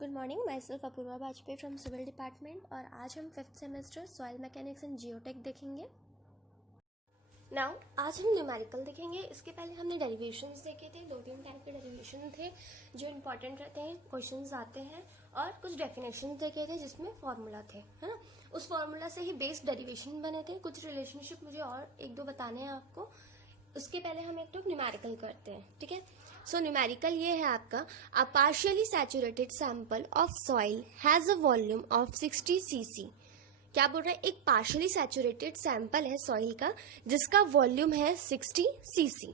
Good morning, my self Apoorva Vajpayee from civil department. और आज हम 5th semester soil mechanics and geotech देखेंगे। Now आज हम न्यूमेरिकल देखेंगे। इसके पहले हमने डेरिवेशंस देखे थे। 2-3 टाइप के डेरिवेशन थे जो इंपॉर्टेंट रहते हैं, क्वेश्चंस आते हैं। और कुछ डेफिनेशन देखे थे जिसमें फॉर्मूला थे, है ना। उस फॉर्मूला से ही बेस्ड डेरिवेशन बने थे। कुछ रिलेशनशिप मुझे और 1-2 बताने हैं आपको। उसके पहले हम एक तो न्यूमेरिकल करते हैं, ठीक है। सो न्यूमेरिकल ये है आपका, अ partially saturated sample of soil has a volume of 60 cc। क्या बोल रहा है? एक पार्शियली सैचुरेटेड सैंपल है सॉइल का जिसका वॉल्यूम है 60 cc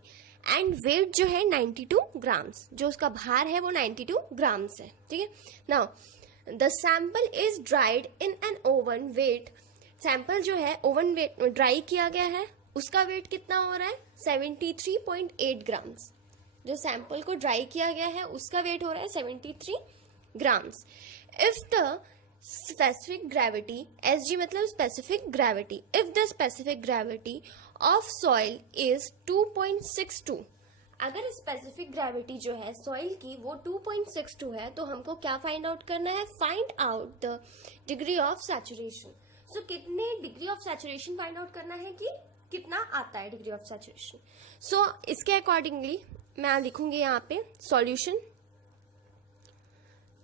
एंड वेट जो है 92 ग्राम्स। जो उसका भार है वो 92 ग्राम्स है, ठीक है। Now the sample is dried in an oven weight. Sample जो है ओवन वेट ड्राई किया गया है, उसका वेट कितना हो रहा है? 73.8 ग्राम्स। जो सैंपल को ड्राई किया गया है उसका वेट हो रहा है 73 grams. If the specific gravity, SG मतलब specific gravity, if the specific gravity of soil is 2.62, अगर स्पेसिफिक ग्रेविटी जो है सॉइल की वो 2.62 है तो हमको क्या फाइंड आउट करना है? Find out the degree of saturation. So कितने degree of saturation find out करना है कि कितना आता है डिग्री ऑफ सैचुरेशन। सो इसके अकॉर्डिंगली मैं लिखूंगी यहाँ पे सॉल्यूशन।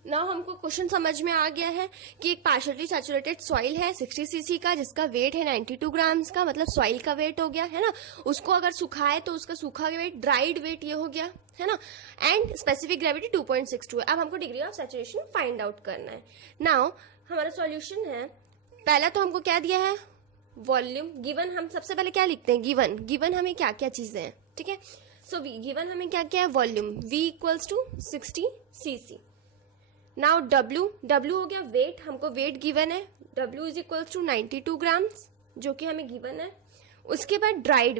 नाउ हमको क्वेश्चन समझ में आ गया है कि एक पार्शियली सैचुरेटेड सॉइल है 60 cc का जिसका वेट है 92 ग्राम्स का, मतलब सॉइल का वेट हो गया, है ना। उसको अगर सुखाए तो उसका सूखा वेट, ड्राइड वेट ये हो गया, है ना। एंड स्पेसिफिक ग्रेविटी 2.62 है। अब हमको degree of saturation find out करना है। नाउ हमारा सॉल्यूशन है, पहला तो हमको क्या दिया है? Volume given. हम सबसे पहले क्या लिखते हैं? गिवन हमें क्या क्या चीजें हैं, ठीक है। सो गिवन हमें क्या क्या है? Volume V equals to 60 cc। Now W हो गया वेट, हमको वेट गिवन है, W is equals to 92 grams जो कि हमें गिवन है। उसके बाद ड्राइड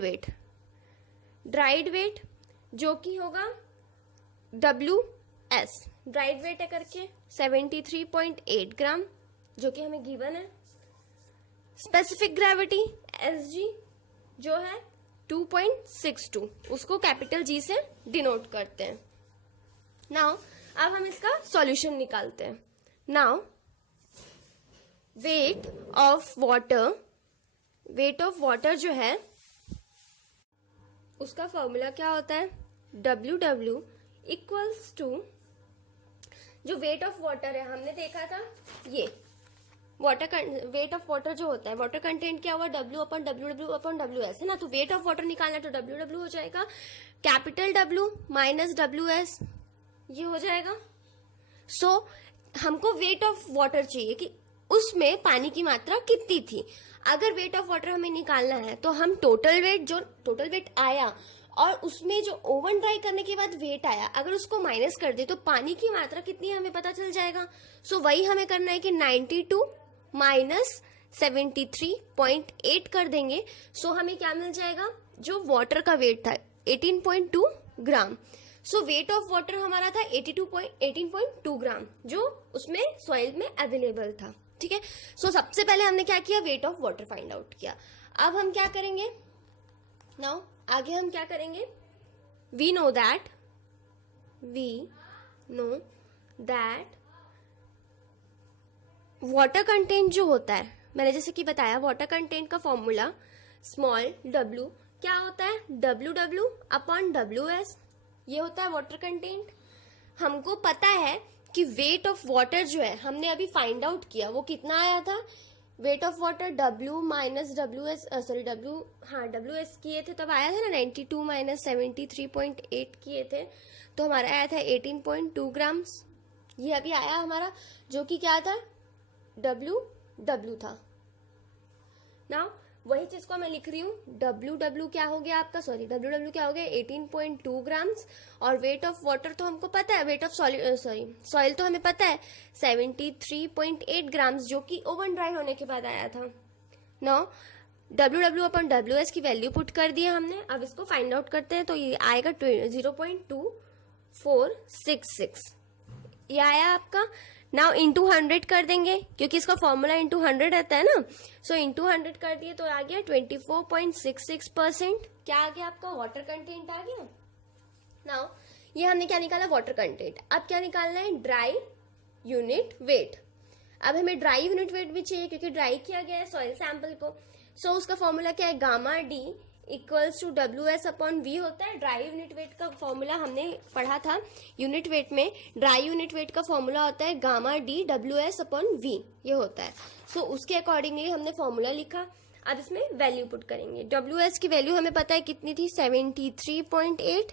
वेट जो कि होगा WS, ड्राइड वेट है करके 73.8 ग्राम जो कि हमें गिवन है। स्पेसिफिक ग्रेविटी SG जो है 2.62, उसको कैपिटल G से डिनोट करते हैं। नाउ अब हम इसका सॉल्यूशन निकालते हैं। नाउ वेट ऑफ वाटर जो है उसका फॉर्मूला क्या होता है? WW इक्वल्स टू, जो वेट ऑफ वाटर है हमने देखा था, ये वेट ऑफ वाटर जो होता है, वाटर कंटेंट क्या हुआ? W/WW/WS, है ना। तो वेट ऑफ वाटर निकालना तो WW हो जाएगा कैपिटल W माइनस WS, ये हो जाएगा। सो हमको वेट ऑफ वाटर चाहिए कि उसमें पानी की मात्रा कितनी थी। अगर वेट ऑफ वाटर हमें निकालना है तो हम टोटल वेट आया और उसमें जो ओवन ड्राई करने के बाद वेट आया, अगर उसको माइनस कर दे तो पानी की मात्रा कितनी हमें पता चल जाएगा। सो वही हमें करना है कि 92 माइनस 73.8 कर देंगे। सो हमें क्या मिल जाएगा? जो वाटर का वेट था 18.2 ग्राम। सो वेट ऑफ वाटर हमारा था 18.2 ग्राम जो उसमें सॉइल में अवेलेबल था, ठीक है। सो सबसे पहले हमने क्या किया? Wait of water find out किया। अब हम क्या करेंगे? नाउ आगे हम क्या करेंगे? We know that water content जो होता है, मैंने जैसे कि बताया वाटर कंटेंट का फॉर्मूला स्मॉल w क्या होता है? WW/WS, ये होता है वाटर कंटेंट। हमको पता है कि वेट ऑफ वाटर जो है हमने अभी फाइंड आउट किया, वो कितना आया था? Wait of water W minus WS किए थे तब आया था ना, 92 माइनस 73.8 किए थे तो हमारा आया था 18.2 ग्राम्स। ये अभी आया हमारा, जो कि क्या था? W था। नाउ वही चीज को मैं लिख रही हूँ, WW क्या हो गया आपका? WW क्या हो गया? 18.2 ग्राम्स। और वेट ऑफ वाटर तो हमको पता है, वेट ऑफ सॉइल तो हमें पता है 73.8 ग्राम्स जो कि ओवन ड्राई होने के बाद आया था। नाउ WW/WS की वैल्यू पुट कर दी हमने। अब इसको फाइंड आउट करते हैं तो ये आएगा 0.2466, ये आया आपका। नाउ इंटू 100 कर देंगे क्योंकि इसका फॉर्मूला इंटू 100 रहता है ना। सो इंटू 100 कर दिए तो आ गया 24.66%। क्या आ गया आपका? वाटर कंटेंट आ गया। नाउ ये हमने क्या निकाला? Water content. अब क्या निकालना है? Dry unit wait. अब हमें ड्राई यूनिट वेट भी चाहिए क्योंकि ड्राई किया गया है सॉइल सैंपल को। सो उसका फॉर्मूला क्या है, gamma D equals to W S upon V होता है। ड्राई यूनिट वेट का फॉर्मूला हमने पढ़ा था यूनिट वेट में, ड्राई यूनिट वेट का फॉर्मूला होता है gamma D W S upon V, ये होता है। सो उसके अकॉर्डिंगली हमने फॉर्मूला लिखा। अब इसमें वैल्यू पुट करेंगे। डब्ल्यू एस की वैल्यू हमें पता है कितनी थी, 73.8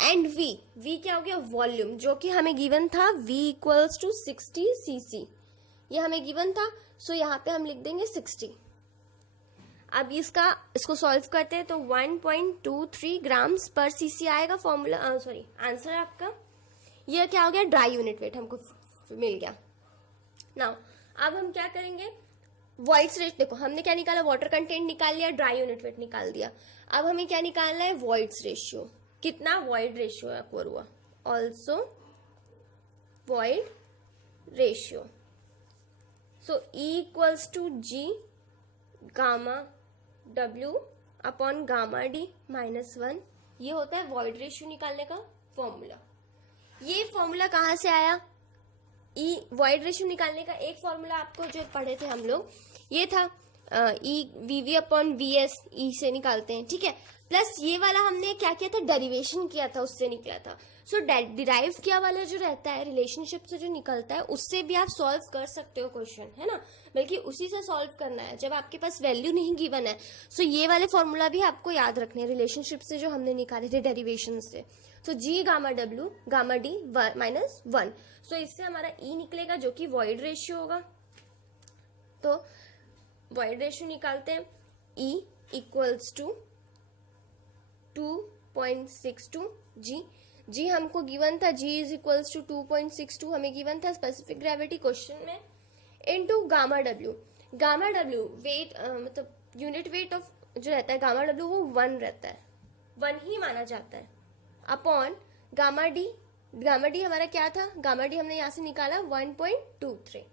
एंड वी क्या हो गया, वॉल्यूम, जो कि हमें गिवन था v इक्वल्स टू 60 cc, ये हमें गिवन था। सो यहाँ पे हम लिख देंगे 60। अब इसको सॉल्व करते हैं तो 1.23 ग्राम्स पर सीसी आएगा फॉर्मूला, सॉरी आंसर आपका। ये क्या हो गया, ड्राई यूनिट वेट हमको मिल गया। नाउ अब हम क्या करेंगे, वॉइड्स रेशियो, देखो हमने क्या निकाला, वाटर कंटेंट निकाल लिया, ड्राई यूनिट वेट निकाल दिया। अब हमें क्या निकालना है, वॉइड्स रेशियो, कितना वॉइड रेशियो एक्वर हुआ, also void ratio. So E equals to G gamma W upon gamma D -1, ये होता है वॉइड रेशियो निकालने का फॉर्मूला। ये फॉर्मूला कहाँ से आया, E वॉइड रेशियो निकालने का एक फॉर्मूला आपको जो पढ़े थे हम लोग, ये था E VV upon VS, E से निकालते हैं, ठीक है। प्लस ये वाला हमने क्या किया था, डेरिवेशन किया था, उससे निकला था। सो डिराइव किया वाला जो रहता है, रिलेशनशिप से जो निकलता है, उससे भी आप सॉल्व कर सकते हो क्वेश्चन, है ना, बल्कि उसी से सॉल्व करना है जब आपके पास वैल्यू नहीं गिवन है। सो ये वाले फॉर्मूला भी आपको याद रखने हैं, रिलेशनशिप से जो हमने निकाले थे डेरिवेशन से। सो G gamma W gamma D -1, सो इससे हमारा E निकलेगा जो कि वॉइड रेशियो होगा। तो वॉइड रेशियो निकालते हैं, E इक्वल्स टू 2.62 जी हमको गिवन था, G इज इक्वल्स टू 2.62 हमें गिवन था स्पेसिफिक ग्रेविटी क्वेश्चन में, into gamma W। Gamma W weight मतलब यूनिट वेट ऑफ जो रहता है गामा W वो 1 रहता है, 1 ही माना जाता है, upon gamma D। Gamma D हमारा क्या था, गामा D हमने यहाँ से निकाला 1.23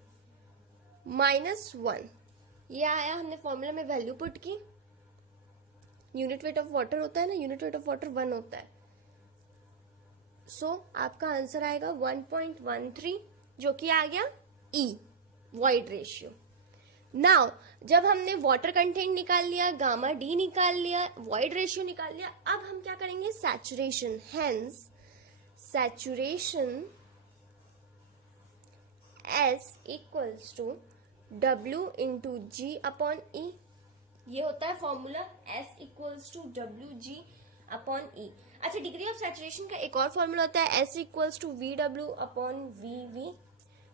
-1, ये आया, हमने फॉर्मूला में वैल्यू पुट की। यूनिट वेट ऑफ वाटर होता है ना, यूनिट वेट ऑफ वाटर 1 होता है। सो आपका आंसर आएगा 1.13, जो कि आ गया E वॉइड रेशियो। नाउ जब हमने वाटर कंटेंट निकाल लिया, गामा D निकाल लिया, वॉइड रेशियो निकाल लिया, अब हम क्या करेंगे, saturation. Hence saturation S equals to W into G upon E, ये होता है formula, S equals to WG upon E। अच्छा, डिग्री ऑफ सैचुरेशन का एक और फॉर्मूला होता है, S equals to VW upon VV,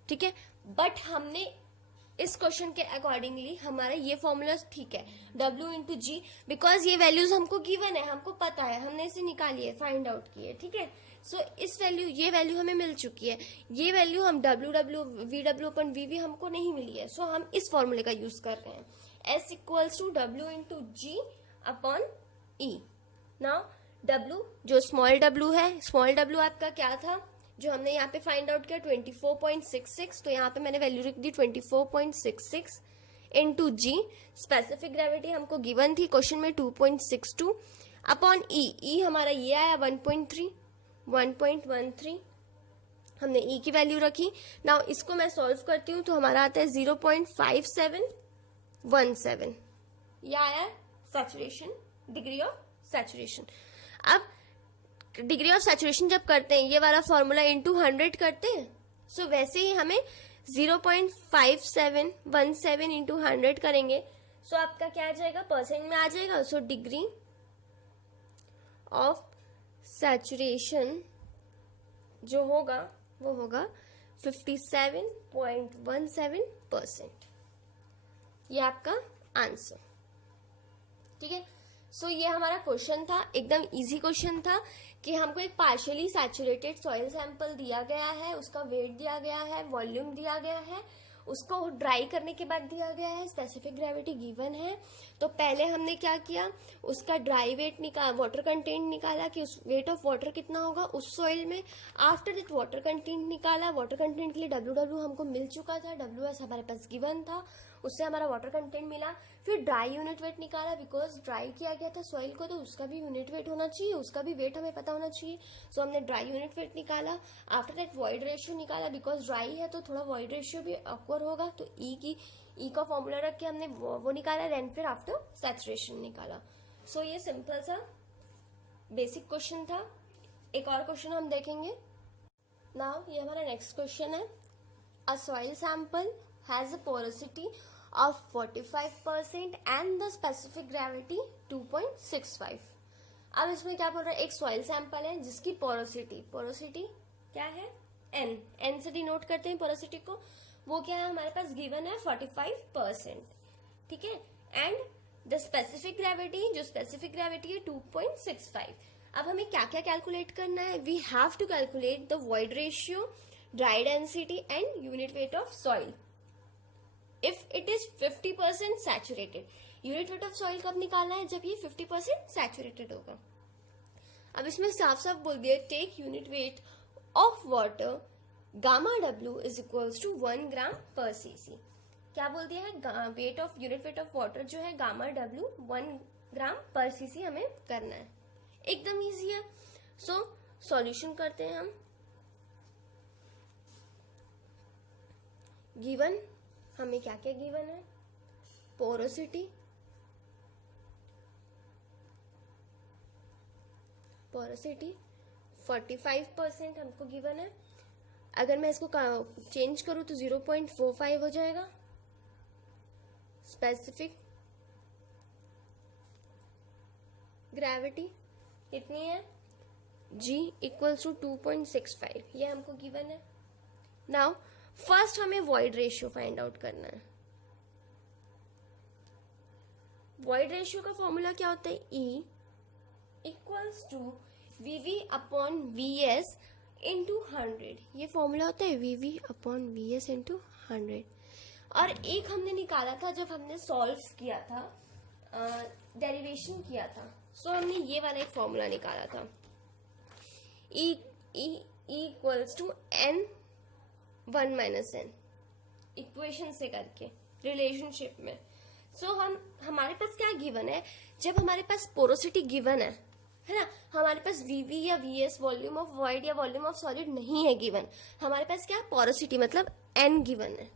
ठीक है। बट हमने इस क्वेश्चन के अकॉर्डिंगली हमारा ये फॉर्मूला ठीक है, W इंटू G, बिकॉज ये वैल्यूज हमको गिवन है, हमको पता है, हमने इसे निकाली है, फाइंड आउट की है, ठीक है। सो इस वैल्यू, ये वैल्यू हमें मिल चुकी है, ये वैल्यू हम VW अपॉन VV हमको नहीं मिली है। सो हम इस फॉर्मूले का यूज कर रहे हैं, S equals to W into G upon E। Now W जो स्मॉल w है, स्मॉल w आपका क्या था, जो हमने यहाँ पे फाइंड आउट किया 24.66, तो यहाँ पे मैंने वैल्यू लिख दी 24.66 इंटू G। स्पेसिफिक ग्रेविटी हमको गिवन थी क्वेश्चन में 2.62 अपॉन E हमारा ये आया 1.13, हमने E की वैल्यू रखी। नाउ इसको मैं सॉल्व करती हूँ तो हमारा आता है 0.5717, यह आया सैचुरेशन, डिग्री ऑफ सैचुरेशन। अब डिग्री ऑफ सैचुरेशन जब करते हैं, ये वाला फॉर्मूला इंटू 100 करते हैं, सो वैसे ही हमें 0.5717 इंटू 100 करेंगे, सो आपका क्या आ जाएगा, परसेंट में आ जाएगा। सो डिग्री ऑफ सैचुरेशन जो होगा वो होगा 57.17%, ये आपका आंसर, ठीक है। सो ये हमारा क्वेश्चन था, एकदम इजी क्वेश्चन था कि हमको एक पार्शियली सैचुरेटेड सॉइल सैंपल दिया गया है, उसका वेट दिया गया है, वॉल्यूम दिया गया है, उसको ड्राई करने के बाद दिया गया है, स्पेसिफिक ग्रेविटी गिवन है। तो पहले हमने क्या किया, उसका ड्राई वेट निकाला, वाटर कंटेंट निकाला कि उस वेट ऑफ वाटर कितना होगा उस सॉइल में। आफ्टर दैट वाटर कंटेंट निकाला, वाटर कंटेंट के लिए WW हमको मिल चुका था, WS हमारे पास गिवन था, उससे हमारा वाटर कंटेंट मिला। फिर ड्राई यूनिट वेट निकाला, बिकॉज ड्राई किया गया था सॉइल को तो उसका भी यूनिट वेट होना चाहिए, उसका भी वेट हमें पता होना चाहिए। सो हमने ड्राई यूनिट वेट निकाला। आफ्टर दैट वॉइड रेशियो निकाला, बिकॉज ड्राई है तो थोड़ा वॉइड रेशियो भी अक्वर होगा, तो ई का फॉर्मूला रख के हमने वो निकाला। देन फिर आफ्टर सैचुरेशन निकाला। सो ये सिंपल सा बेसिक क्वेश्चन था। एक और क्वेश्चन हम देखेंगे। नाउ ये हमारा नेक्स्ट क्वेश्चन है। अ soil sample has a porosity of 45% and the specific gravity 2.65। अब इसमें क्या बोल रहा है, एक सॉइल सैंपल है जिसकी पोरोसिटी क्या है, एन से डिनोट करते हैं पोरोसिटी को। वो क्या है, हमारे पास गिवन है 45%, ठीक है। एंड द स्पेसिफिक ग्रेविटी, जो स्पेसिफिक ग्रेविटी है 2.65। अब हमें क्या क्या कैलकुलेट करना है, we have to calculate the void ratio, dry density and unit weight of soil if it is 50% saturated। Unit weight of soil कब निकालना है, जब ये 50% सैचुरेटेड होगा। अब इसमें साफ साफ बोल दिया, take unit weight of water gamma W is equals to 1 gram per cc. क्या बोल दिया है, weight of unit weight of water जो है gamma W 1 gram per CC हमें करना है। एकदम इजी है। सो सॉल्यूशन करते हैं हम। गिवन हमें क्या क्या गिवन है, पोरोसिटी 45% हमको गिवन है। अगर मैं इसको चेंज करूं तो 0.45 हो जाएगा। स्पेसिफिक ग्रेविटी कितनी है, G इक्वल्स टू 2.65, ये हमको गिवन है। नाउ फर्स्ट हमें वॉइड रेशियो फाइंड आउट करना है। वॉइड रेशियो का फॉर्मूला क्या होता है, E equals to VV upon VS into 100। ये फॉर्मूला होता है VV अपॉन VS इंटू 100। और एक हमने निकाला था जब हमने सॉल्व किया था, डेरिवेशन किया था। सो हमने ये वाला एक फॉर्मूला निकाला था, E equals to N 1 minus N, equation से करके रिलेशनशिप में। सो हमारे पास क्या गिवन है, जब हमारे पास पोरोसिटी गिवन है ना, हमारे पास वीवी या वीएस वॉल्यूम ऑफ वॉइड या वॉल्यूम ऑफ सॉलिड नहीं है गिवन, हमारे पास क्या पोरोसिटी मतलब एन गिवन है।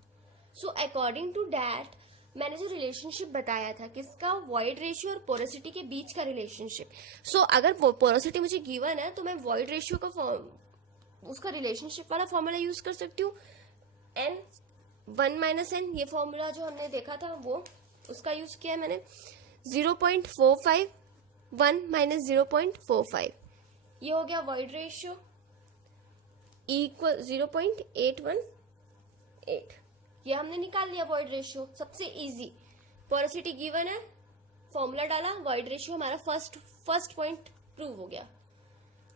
सो अकॉर्डिंग टू दैट मैंने जो रिलेशनशिप बताया था किसका, वॉइड रेशियो और पोरोसिटी के बीच का रिलेशनशिप। सो अगर पोरोसिटी मुझे गिवन है तो मैं वॉइड रेशियो का उसका रिलेशनशिप वाला फॉर्मूला यूज कर सकती हूँ, N 1 माइनस एन। ये फॉर्मूला जो हमने देखा था वो उसका यूज किया है मैंने। 0.45 1 माइनस 0.45, ये हो गया वॉइड रेशियो, इक्वल 0.818। ये हमने निकाल लिया वॉइड रेशियो, सबसे इजी। पोरोसिटी गिवन है, फॉर्मूला डाला, वॉइड रेशियो हमारा फर्स्ट पॉइंट प्रूव हो गया।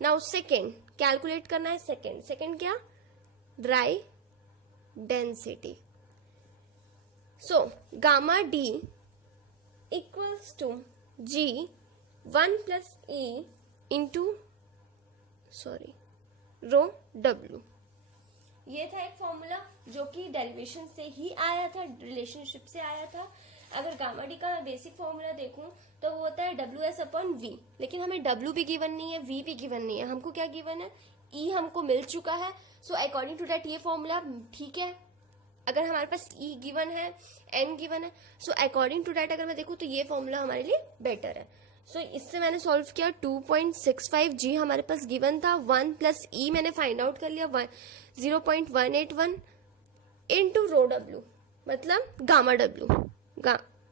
नाउ सेकेंड कैलकुलेट करना है। सेकेंड क्या, dry density. So gamma D equals to G 1 plus E into rho W। ये था एक फॉर्मूला जो कि डेरिवेशन से ही आया था, रिलेशनशिप से आया था। अगर गामा डी का बेसिक फॉर्मूला देखूं तो वो होता है WS अपॉन V, लेकिन हमें W भी गिवन नहीं है, V भी गिवन नहीं है, हमको क्या गिवन है, E हमको मिल चुका है। सो अकॉर्डिंग टू दैट ये फॉर्मूला ठीक है। अगर हमारे पास E गिवन है, N गिवन है, सो अकॉर्डिंग टू दैट अगर मैं देखूं तो ये फॉर्मूला हमारे लिए बेटर है। सो इससे मैंने सॉल्व किया, 2.65 G हमारे पास गिवन था, 1 प्लस E मैंने फाइंड आउट कर लिया 0.181 इंटू रो W मतलब गामा W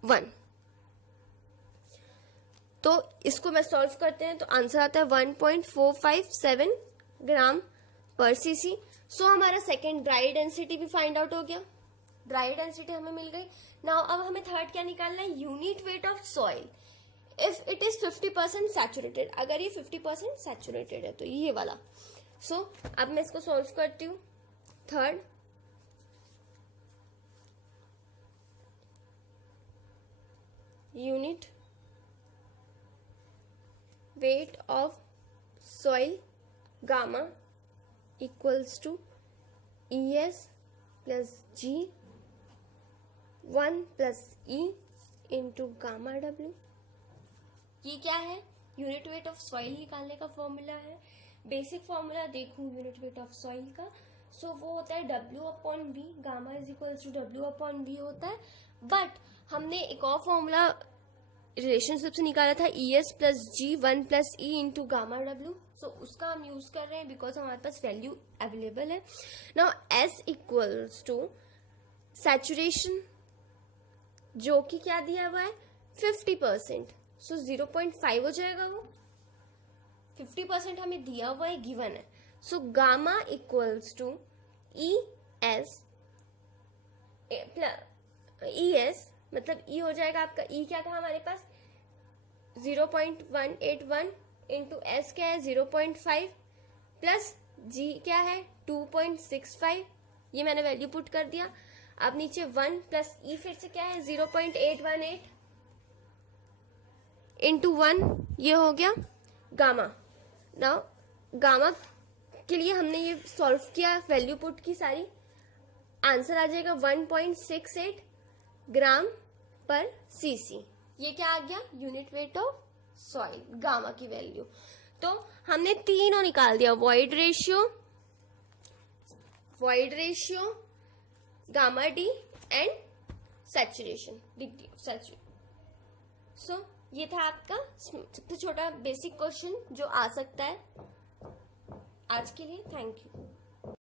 1। तो इसको मैं सॉल्व करते हैं तो आंसर आता है 1.457 ग्राम पर सीसी। सो हमारा सेकेंड ड्राई डेंसिटी भी फाइंड आउट हो गया, ड्राई डेंसिटी हमें मिल गई। नाउ अब हमें थर्ड क्या निकालना है, unit weight of soil if it is 50% saturated. अगर ये 50% सैचुरेटेड है तो ये वाला। सो अब मैं इसको सॉल्व करती हूँ। Third unit weight of soil gamma equals to ES plus G 1 plus E into gamma W. ये क्या है? यूनिट वेट ऑफ सॉइल निकालने का फॉर्मूला है। बेसिक फॉर्मूला देखूं यूनिट वेट ऑफ सॉइल का, सो वो होता है W upon V, gamma is equals to W upon V होता है। बट हमने एक और फॉर्मूला रिलेशनशिप से निकाला था ES plus G 1 plus E into gamma W, so उसका हम यूज कर रहे हैं बिकॉज हमारे पास वैल्यू अवेलेबल है। Now S equals to saturation, जो कि क्या दिया हुआ है 50%, सो 0.5 हो जाएगा। वो 50% हमें दिया हुआ है, गिवन है। So gamma equals to ES मतलब E हो जाएगा आपका, E क्या था हमारे पास 0.181 इंटू S क्या है 0.5 प्लस G क्या है 2.65, ये मैंने वैल्यू पुट कर दिया। अब नीचे 1 प्लस E फिर से क्या है 0.818 इंटू 1, ये हो गया गामा। नाउ गामा के लिए हमने ये सॉल्व किया, वैल्यू पुट की सारी, आंसर आ जाएगा 1.68 ग्राम पर सीसी। ये क्या आ गया? Unit weight of soil, gamma की वैल्यू। तो हमने तीनों निकाल दिया, void ratio, gamma D and saturation, degree of saturation. So ये था आपका सबसे छोटा बेसिक क्वेश्चन जो आ सकता है। आज के लिए थैंक यू।